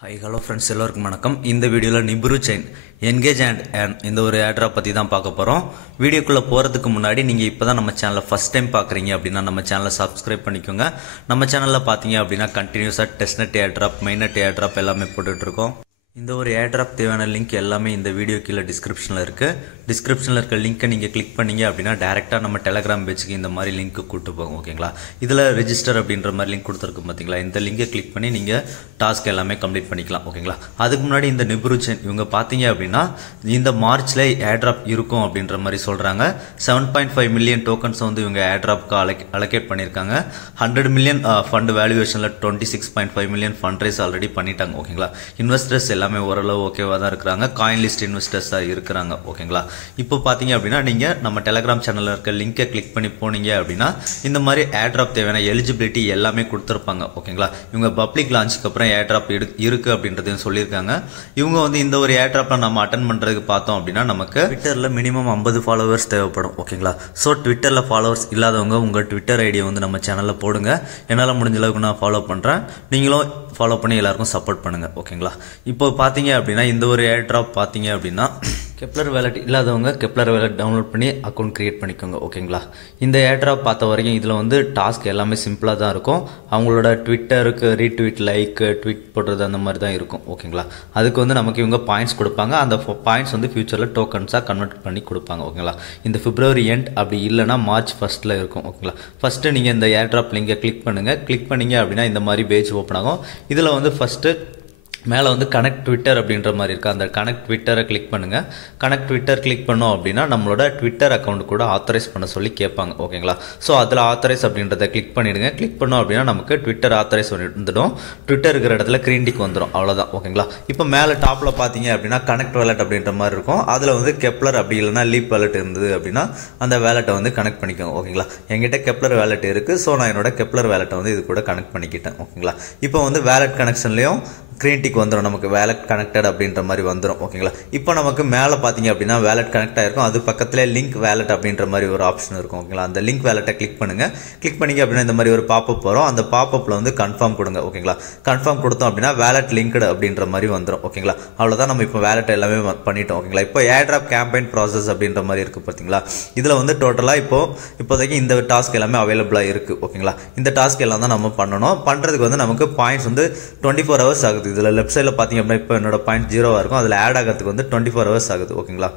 Hi hello friends, எல்லோருக்கும் வணக்கம். இந்த வீடியோவில் நிப்ரு செயின் என்கேஜ் அண்ட் இந்த ஒரு ஏட்ராப் பற்றி தான் பார்க்க போகிறோம். வீடியோக்குள்ளே போகிறதுக்கு முன்னாடி நீங்கள் இப்போ தான் நம்ம சேனலை ஃபஸ்ட் டைம் பார்க்குறீங்க அப்படின்னா நம்ம சேனலை சப்ஸ்கிரைப் பண்ணிக்கோங்க. நம்ம சேனலில் பார்த்தீங்க அப்படின்னா கண்டினியூஸாக டெஸ்ட்நெட் ஏட்ராப், மெயின்நெட் ஏட்ராப் எல்லாமே போட்டுட்ருக்கோம். இந்த ஒரு ஏட்ராப் தேவையான லிங்க் எல்லாமே இந்த வீடியோ கீழே டிஸ்கிரிப்ஷனில் இருக்குது. டிஸ்கிரிப்ஷனில் இருக்க லிங்க்கை நீங்கள் கிளிக் பண்ணீங்க அப்படின்னா டேரெக்டாக நம்ம டெலகிராம் பேஜுக்கு இந்த மாதிரி லிங்க்கு கூட்டு போகும். ஓகேங்களா, இதில் ரெஜிஸ்டர் அப்படின்ற மாதிரி லிங்க் கொடுத்துருக்கும் பார்த்தீங்களா, இந்த லிங்கை கிளிக் பண்ணி நீங்கள் டாஸ்க் எல்லாமே கம்ப்ளீட் பண்ணிக்கலாம். ஓகேங்களா, அதுக்கு முன்னாடி இந்த நிப்ரு செயின் இவங்க பார்த்தீங்க அப்படின்னா இந்த மார்ச்சில் ஏட்ராப் இருக்கும் அப்படின்ற மாதிரி சொல்கிறாங்க. 7.5 மில்லியன் டோக்கன்ஸ் வந்து இவங்க ஏட்ராப்க்கு அலோகேட் பண்ணியிருக்காங்க. 100 மில்லியன் ஃபண்ட் வேல்யூவேஷனில் 26.5 மில்லியன் ஃபண்ட் ரைஸ் ஆல்ரெடி பண்ணிட்டாங்க. ஓகேங்களா, இன்வெஸ்டர்ஸ் எல்லாமே ஓரளவு ஓகேவா தான் இருக்கிறாங்க. காயின் லிஸ்ட் இன்வெஸ்டர்ஸாக இருக்கிறாங்க. ஓகேங்களா, இப்போ பார்த்தீங்க அப்படின்னா நீங்கள் நம்ம டெலகிராம் சேனலில் இருக்க லிங்கை கிளிக் பண்ணி போனீங்க அப்படின்னா இந்த மாதிரி ஏட்ராப் தேவையான எலிஜிபிலிட்டி எல்லாமே கொடுத்துருப்பாங்க. ஓகேங்களா, இவங்க பப்ளிக் லான்ச்சுக்கு அப்புறம் ஏட்ராப் இருக்குது அப்படின்றதையும் சொல்லியிருக்காங்க. இவங்க வந்து இந்த ஒரு ஏட்ராப்பில் நம்ம அட்டன் பண்ணுறதுக்கு பார்த்தோம் அப்படின்னா நமக்கு ட்விட்டரில் மினிமம் 50 ஃபாலோவர்ஸ் தேவைப்படும். ஓகேங்களா, ஸோ ட்விட்டரில் ஃபாலோவர்ஸ் இல்லாதவங்க உங்கள் ட்விட்டர் ஐடியை வந்து நம்ம சேனலில் போடுங்க. என்னால் முடிஞ்ச அளவுக்கு நான் ஃபாலோ பண்ணுறேன், நீங்களும் ஃபாலோ பண்ணி எல்லாருக்கும் சப்போர்ட் பண்ணுங்கள். ஓகேங்களா, இப்போ பார்த்தீங்க அப்படின்னா இந்த ஒரு ஏட்ராப் பார்த்தீங்க அப்படின்னா கெப்லர் வேலட் இல்லாதவங்க கெப்லர் வேலட் டவுன்லோட் பண்ணி அக்கௌண்ட் கிரியேட் பண்ணிக்கோங்க. ஓகேங்களா, இந்த ஏட்ராப் பார்த்த வரைக்கும் இதில் வந்து டாஸ்க் எல்லாமே சிம்பிளாக தான் இருக்கும். அவங்களோட ட்விட்டருக்கு ரீட்வீட், லைக், ட்வீட் போடுறது அந்த மாதிரி தான் இருக்கும். ஓகேங்களா, அதுக்கு வந்து நமக்கு இவங்க பாயிண்ட்ஸ் கொடுப்பாங்க. அந்த பாயிண்ட்ஸ் வந்து ஃபியூச்சரில் டோக்கன்ஸாக கன்வெர்ட் பண்ணி கொடுப்பாங்க. ஓகேங்களா, இந்த பிப்ரவரி எண்ட் அப்படி இல்லைனா மார்ச் ஃபர்ஸ்ட்டில் இருக்கும். ஓகேங்களா, ஃபஸ்ட்டு நீங்கள் இந்த ஏட்ராப் லிங்கை கிளிக் பண்ணுங்கள். கிளிக் பண்ணிங்க அப்படின்னா இந்த மாதிரி பேஜ் ஓப்பன் ஆகும். இதில் வந்து ஃபஸ்ட்டு மேலே வந்து கனெக்ட் ட்விட்டர் அப்படின்ற மாதிரி இருக்குது. அந்த கனெக்ட் ட்விட்டரை கிளிக் பண்ணுங்கள். கனெக்ட் ட்விட்டர் கிளிக் பண்ணோம் அப்படின்னா நம்மளோட ட்விட்டர் அக்கௌண்ட் கூட ஆத்தரைஸ் பண்ண சொல்லி கேட்பாங்க. ஓகேங்களா, ஸோ அதில் ஆத்தரைஸ் அப்படின்றத கிளிக் பண்ணிவிடுங்க. கிளிக் பண்ணோம் அப்படின்னா நமக்கு ட்விட்டர் ஆத்தரைஸ் வந்துடும். ட்விட்டர் இருக்கிற இடத்துல க்ரீன் டிக் வந்துடும். அவ்வளோதான். ஓகேங்களா, இப்போ மேலே டாப்பில் பார்த்தீங்க அப்படின்னா கனெக்ட் வேலட் அப்படின்ற மாதிரி இருக்கும். அதில் வந்து கெப்லர் அப்படி இல்லைனா லீப் வேலட் இருந்தது அப்படின்னா அந்த வேலட்டை வந்து கனெக்ட் பண்ணிக்கோங்க. ஓகேங்களா, என்கிட்ட கெப்லர் வேலட் இருக்குது. ஸோ நான் என்னோட கெப்லர் வேலட்டை வந்து இது கூட கனெக்ட் பண்ணிக்கிட்டேன். ஓகேங்களா, இப்போ வந்து வேலட் கனெக்ஷன்லேயும் க்ரீன் டிக் வந்துடும். நமக்கு வேலட் கனெக்டட் அப்படின்ற மாதிரி வந்துடும். ஓகேங்களா, இப்போ நமக்கு மேலே பார்த்தீங்க அப்படின்னா வேலட் கனெக்ட் ஆகிருக்கும். அது பக்கத்தில் லிங்க் வேலட் அப்படின்ற மாதிரி ஒரு ஆப்ஷன் இருக்கும். ஓகேங்களா, அந்த லிங்க் வேலட்டை கிளிக் பண்ணுங்கள். கிளிக் பண்ணிங்க அப்படின்னா இந்த மாதிரி ஒரு பாப்பப் வரும். அந்த பாப்பப்பில் வந்து கன்ஃபார்ம் கொடுங்க. ஓகேங்களா, கன்ஃபார்ம் கொடுத்தோம் அப்படின்னா வேலட் லிங்க்டு அப்படின்ற மாதிரி வந்துடும். ஓகேங்களா, அவ்வளோதான். நம்ம இப்போ வேலட் எல்லாமே பண்ணிட்டோம். ஓகேங்களா, இப்போ ஏட்ராப் கேம்பெயின் ப்ராசஸ் அப்படின்ற மாதிரி இருக்குது பார்த்தீங்களா. இதில் வந்து டோட்டலாக இப்போதைக்கு இந்த டாஸ்க் எல்லாமே அவைலபிளாக இருக்குது. ஓகேங்களா, இந்த டாஸ்க் எல்லாம் தான் நம்ம பண்ணணும். பண்ணுறதுக்கு வந்து நமக்கு பாயிண்ட்ஸ் வந்து 24 ஹவர்ஸ் ஆகுது. இதில் லெஃப்ட் சைடில் பார்த்தீங்க அப்படின்னா இப்போ என்னோட பாயிண்ட் 0 இருக்கும். அதில் ஆட் ஆகிறதுக்கு வந்து 24 ஹவர்ஸ் ஆகுது. ஓகேங்களா,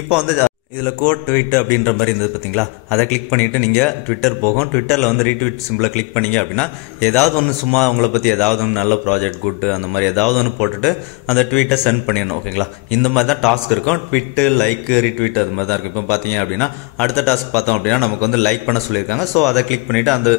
இப்போ வந்து இதில் கோட் ட்வீட் அப்படின்ற மாதிரி இருந்தது பார்த்தீங்களா, அதை கிளிக் பண்ணிவிட்டு நீங்கள் ட்விட்டர் போகும். ட்விட்டரில் வந்து ரீட்வீட் சிம்பிளை கிளிக் பண்ணிங்க அப்படின்னா ஏதாவது ஒன்று சும்மா உங்களை பற்றி ஏதாவது ஒன்று நல்ல ப்ராஜெக்ட் குட் அந்த மாதிரி ஏதாவது ஒன்று போட்டுட்டு அந்த ட்வீட்டை சென்ட் பண்ணிடணும். ஓகேங்களா, இந்த மாதிரி தான் டாஸ்க் இருக்கும். ட்விட்டு, லைக், ரீட்வீட் அது மாதிரி தான் இருக்கும். இப்போ பார்த்தீங்க அப்படின்னா அடுத்த டாஸ்க் பார்த்தோம் அப்படின்னா நமக்கு வந்து லைக் பண்ண சொல்லியிருக்காங்க. ஸோ அதை கிளிக் பண்ணிவிட்டு அந்த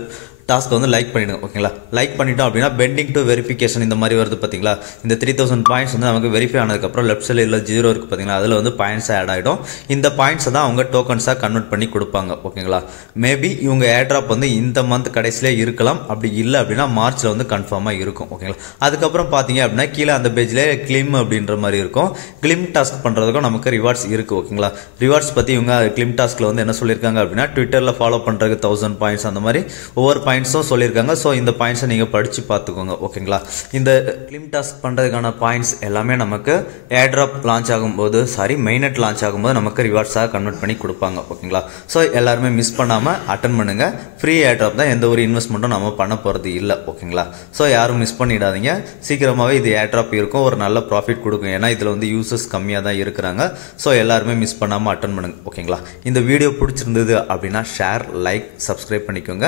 டாஸ்க்கு வந்து லைக் பண்ணிவிடுங்க. ஓகேங்களா, லைக் பண்ணிட்டோம் அப்படின்னா பெண்டிங் டு வெரிஃபிகேஷன் இந்த மாதிரி வருது பார்த்தீங்களா. இந்த 3000 பாயிண்ட்ஸ் வந்து நமக்கு வெரிஃபை ஆனதுக்கப்புறம் லெஃப்ட் சைடில் இல்லை 0 இருக்குது பார்த்தீங்களா, அதில் வந்து பாயிண்ட்ஸ் ஆட் ஆகிடும். இந்த பாயிண்ட்ஸை தான் அவங்க டோக்கன்ஸாக கன்வெர்ட் பண்ணி கொடுப்பாங்க. ஓகேங்களா, மேபி இவங்க ஏட்ராப் வந்து இந்த மந்த் கடைசியிலே இருக்கலாம். அப்படி இல்லை அப்படின்னா மார்ச்சில் வந்து கன்ஃபார்மாக இருக்கும். ஓகேங்களா, அதுக்கப்புறம் பார்த்தீங்க அப்படின்னா கீழே அந்த பேஜில் கிளிம் அப்படின்ற மாதிரி இருக்கும். கிளிம் டாஸ்க் பண்ணுறதுக்கும் நமக்கு ரிவார்ட்ஸ் இருக்குது. ஓகேங்களா, ரிவார்ட்ஸ் பற்றி இவங்க கிளிம் டாஸ்கில் வந்து என்ன சொல்லியிருக்காங்க அப்படின்னா ட்விட்டரில் ஃபாலோ பண்ணுறதுக்கு 1000 பாயிண்ட்ஸ் அந்த மாதிரி ஒவ்வொரு பாயிண்ட்ஸும் சொல்லியிருக்காங்க. ஸோ இந்த பாயிண்ட்ஸை நீங்கள் படித்து பார்த்துக்கோங்க. ஓகேங்களா, இந்த கிளிம் டாஸ்க் பண்ணுறதுக்கான பாயிண்ட்ஸ் எல்லாமே நமக்கு ஏட்ராப் லான்ச் ஆகும்போது மெயின்நெட் லான்ச் ஆகும்போது நமக்கு ரிவார்ட்ஸாக கன்வெர்ட் பண்ணி கொடுப்பாங்க. ஓகேங்களா, ஸோ எல்லாருமே மிஸ் பண்ணாமல் அட்டன் பண்ணுங்கள். ஃப்ரீ ஏட்ராப் தான், எந்த ஒரு இன்வெஸ்ட்மெண்ட்டும் நம்ம பண்ண போகிறது இல்லை. ஓகேங்களா, ஸோ யாரும் மிஸ் பண்ணிடாதீங்க. சீக்கிரமாகவே இது ஏட்ராப் இருக்கும், ஒரு நல்ல ப்ராஃபிட் கொடுக்கும். ஏன்னா இதில் வந்து யூசர்ஸ் கம்மியாக தான் இருக்கிறாங்க. ஸோ எல்லாருமே மிஸ் பண்ணாமல் அட்டன் பண்ணுங்க. ஓகேங்களா, இந்த வீடியோ பிடிச்சிருந்தது அப்படின்னா ஷேர், லைக், சப்ஸ்கிரைப் பண்ணிக்கோங்க.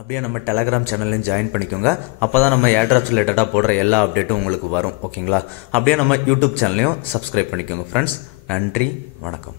அப்படியே நம்ம டெலகிராம் சேனல்லையும் ஜாயின் பண்ணிக்கோங்க. அப்போ தான் நம்ம ஏட்ராப்ஸ் ரிலேட்டடாக போடுற எல்லா அப்டேட்டும் உங்களுக்கு வரும். ஓகேங்களா, அப்படியே நம்ம யூடியூப் சேனல்லையும் சப்ஸ்கிரைப் பண்ணிக்கோங்க. ஃப்ரெண்ட்ஸ், நன்றி, வணக்கம்.